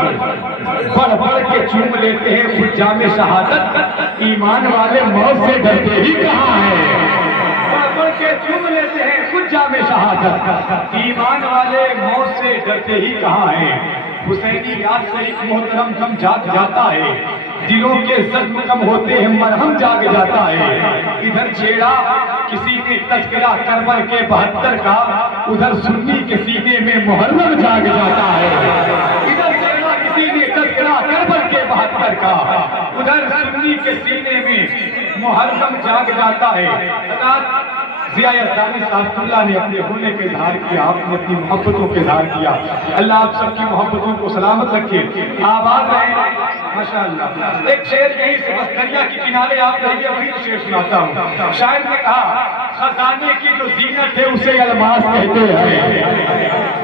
بڑھ بڑھ کے چوم لیتے ہیں خود جام شہادت، ایمان والے موت سے ڈرتے ہی کہاں ہیں؟ بڑھ بڑھ کے چوم لیتے ہیں خود جام شہادت، ایمان والے موت سے ڈرتے ہی کہاں ہیں؟ حسینی یاد سے ایک محترم غم جاگ جاتا ہے، دلوں کے زخم کم ہوتے ہیں مرہم جاگ جاتا ہے۔ ادھر چھیڑا کسی نے تذکرہ کربل کے 72 کا، ادھر سنی کے سینے میں محرم جاگ جاتا ہے۔ ادھر چھیڑا کسی نے تذکرہ کربل کے 72 کا، ادھر سنی کے سینے میں محرم جاگ جاتا ہے۔ ضیاء یزدانی صاحب اللہ نے اپنے ہونے کے اظہار کیا، آپ نے اپنی محبتوں کے اظہار کیا۔ اللہ آپ سب کی محبتوں کو سلامت رکھے، آباد رہے۔ ماشاءاللہ ایک شعر یہیں سے بس دریا کے کنارے آپ رہیے، وہی شعر سناتا ہوں۔ شاعر نے کہا خزانے کی جو زینت ہے اسے الماس کہتے ہیں،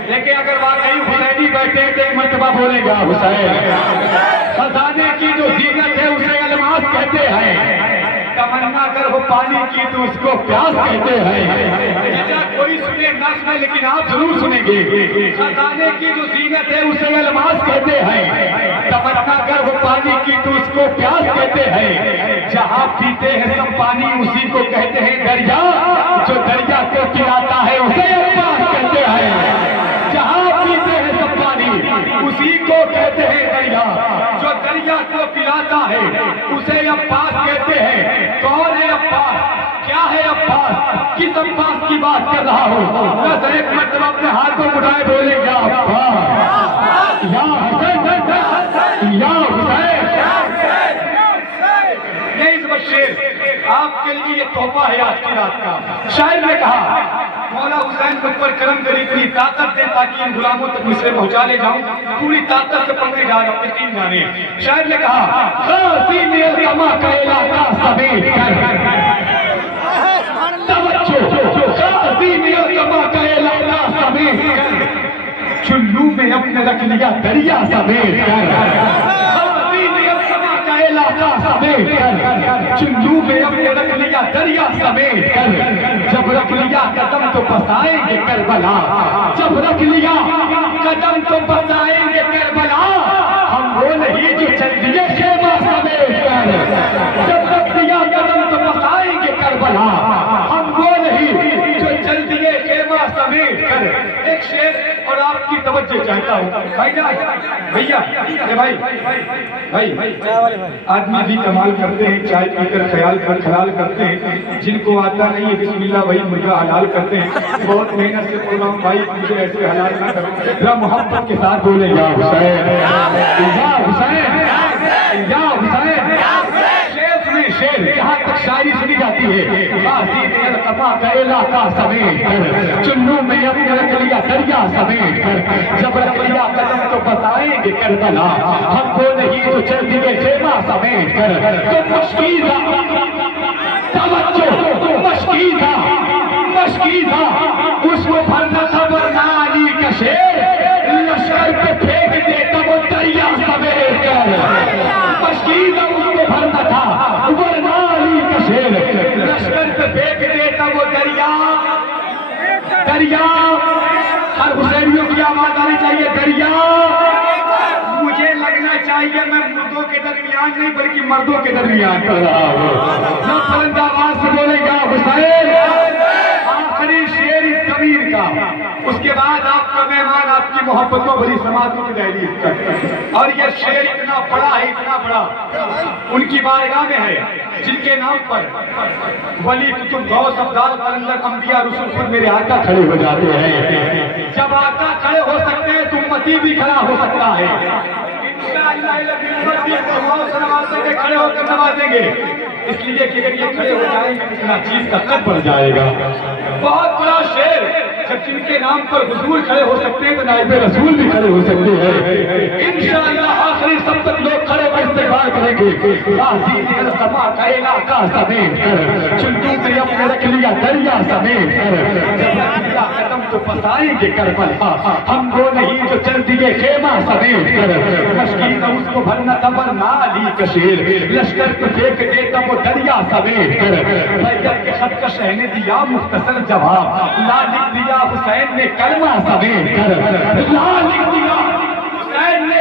لیکن اگر واقعی حسینی بیٹھے تو ایک مرتبہ بولے گا حسین، خزانے کی جو زینت ہے اسے الماس کہتے ہیں، تمنا اگر ہو پانی کی تو اس کو پیاس کہتے ہیں۔ کوئی سنے نہ سنے لیکن آپ ضرور سنیں گے، خزانے کی جو زینت ہے اسے الماس کہتے ہیں، تمنا اگر ہو پانی کی تو اس کو پیاس کہتے ہیں، جہاں پیتے ہیں سب پانی اسی کو کہتے ہیں دریا، جو دریا کو پلاتا ہے اسے عباس کہتے ہیں، جہاں پیتے ہیں سب پانی اسی کو کہتے ہیں دریا، جو دریا کو پلاتا ہے اسے عباس کہتے ہیں۔ کون ہے عباس؟ کیا ہے عباس؟ کس عباس کی بات کر رہا ہوں؟ بس ایک مرتبہ اپنے ہاتھوں اٹھائے بولے گا عباس یا حسین یا حسین۔ یہی سب شعر آپ کے لیے یہ تحفہ ہے آج کی رات کا۔ شاعر نے کہا مولا حسین مجھ پر کرم کری، اتنی طاقت دے تاکہ ان غلاموں تک مجھ سے پہنچا لے جاؤں، پوری طاقت سے پڑھنے جا رہا ہوں، یقین جانے۔ شاعر نے کہا غازی میں القما کا علاقہ سمیٹ کر، توجہ، غازی میں القما کا علاقہ سمیٹ کر، چلو میں اپنے رکھ لیا دریا سمیٹ کر، غازی میں القما کا علاقہ سمیٹ کر، چلو میں اپنے رکھ لیا دریا سمیٹ کر، جب رکھ لیا قدم تو بسائیں گے کربلا، جب رکھ لیا قدم تو بسائیں گے کربلا، ہم وہ نہیں جو چل دیے خیمہ سمیٹ کر، جب رکھ لیا قدم تو بسائیں گے کربلا، ہم وہ نہیں جو چل دیے خیمہ سمیٹ کر۔ ایک شعر اور آپ کی توجہ چاہتا ہوں بھائی جان، بھیا بھائی آدمی بھی کمال کرتے ہیں، چائے پی کر خیال کر خلال کرتے ہیں، جن کو آتا نہیں ہے بسم اللہ وہی مرغا حلال کرتے ہیں۔ بہت محنت سے بول رہا ہوں بھائی، مجھے ایسے حلال نہ کرو، ذرا محبت کے ساتھ بولے یا حسین یا حسین یا حسین۔ شعر جہاں تک شاعری سنی جاتی ہے، غازی میں القما کا علاقہ سمیٹ کر، چلو میں اپنے رکھ لیا دریا سمیٹ کر، جب رکھ لیا قدم تو بتائیں گے کربلا، ہم کو نہیں تو چل دیے خیمہ سمیٹ کر۔ تو مشکیزہ توجہ، مشکیزہ اس کو بھرنا تھا ورنہ علی کا شیر، لشکر پہ پھینک دیتا وہ دریا سمیٹ کر، مشکیزہ اس کو بھرنا تھا ورنہ علی کا شیر، لشکر پہ پھینک دیتا وہ دریا۔ ہر حسینیوں کی آواز آنی چاہیے دریا۔ مجھے لگنا چاہیے میں مردوں کے درمیان نہیں بلکہ مردوں کے درمیان کر رہا ہوں۔ نہ بلند آواز سے بولے گا حسین۔ آخری شعر اس ضمیر کا، اس کے بعد آپ کا مہمان آپ کی محبتوں بھری سماعتوں کی دہلیز تک۔ اور یہ شعر اتنا بڑا ہے، اتنا بڑا ان کی بارگاہ میں ہے جن کے نام پر ولی کتب غوث ابدال قلندر انبیاء رسول خود میرے آقا کھڑے ہو جاتے ہیں۔ جب آقا کھڑے ہو سکتے ہیں تو امتی بھی کھڑا ہو سکتا ہے۔ کھڑے ہو کر نوازیں گے، اس لیے کہ اگر یہ کھڑے ہو جائیں گے اتنا چیز کا قد بڑھ جائے گا۔ بہت بڑا شعر، جب جن کے نام پر حضور کھڑے ہو سکتے ہیں تو نائب رسول بھی کھڑے ہو سکتے ہیں۔ انشاءاللہ آخری سب تک لوگ کھڑے ہو استقبال کریں گے۔ غازی میں القما کا علاقہ سمیٹ کر، چلو میں اپنے رکھ لیا دریا سمیٹ کر، جب رکھ لیا قدم تو بسائیں گے کربلا، ہم وہ نہیں جو چل دیے خیمہ سمیٹ کر، مشکیزہ اس کو بھرنا تھا ورنہ علی کا شیر، لشکر کو پھینک دیتا وہ دریا سمیٹ کر۔ بیدر کے خط کش نے دیا مختصر جواب، لا لکھ دیا حسین نے کلمہ سمیٹ کر، لا لکھ دیا حسین نے